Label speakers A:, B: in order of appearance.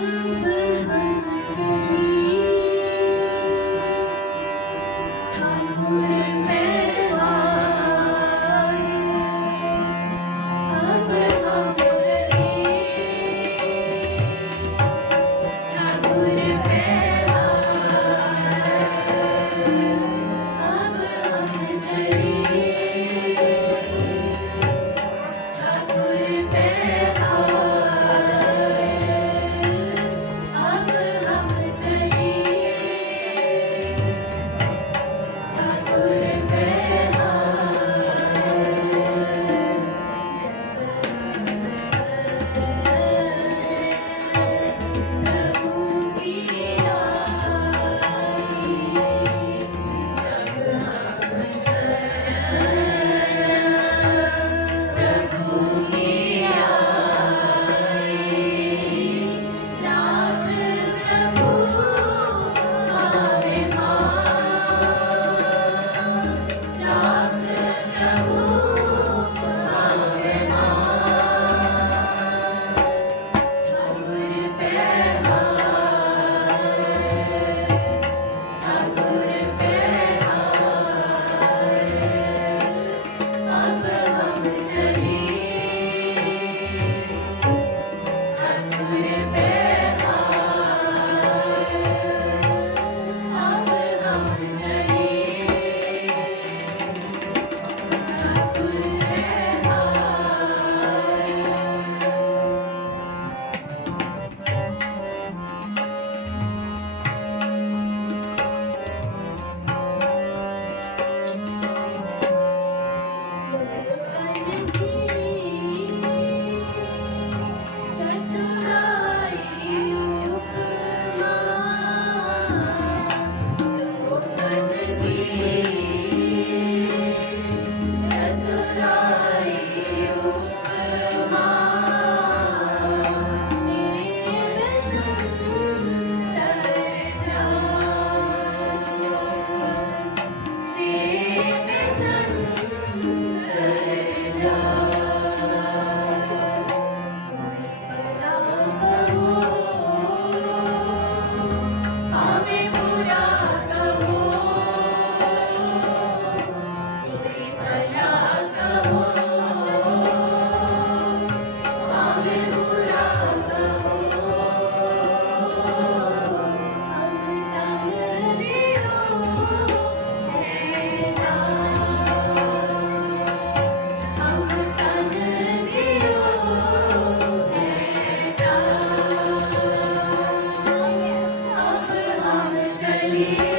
A: Ooh.
B: Amen.